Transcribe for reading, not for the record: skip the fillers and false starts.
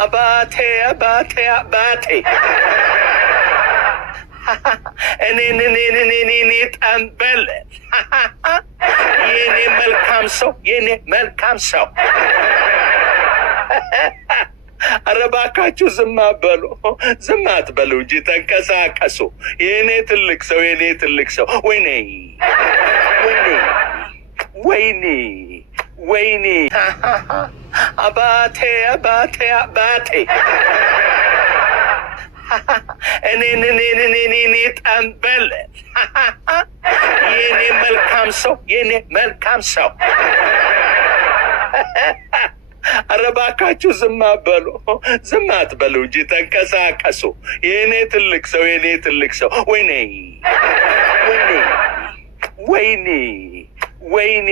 አባቴ አባቴ አባቴ እኔ ጠንበል የኔ መልካም ሰው የኔ መልካም ሰው። ኧረ እባካችሁ ዝም አትበሉ፣ ዝም አትበሉ እንጂ ተንቀሳቀሱ። የኔ ትልቅ ሰው የኔ ትልቅ ሰው። ወይኔ ወይኔ ወይኔ ወይኔ አባቴ አባቴ አባቴ እኔ ጠንበል የኔ መልካም ሰው የኔ መልካም ሰው። ኧረ እባካችሁ ዝም አትበሉ፣ ዝም አትበሉ እንጂ ተንቀሳቀሱ። የኔ ትልቅ ሰው የኔ ትልቅ ሰው። ወይኔ ወይኔ ወይኔ ወይኔ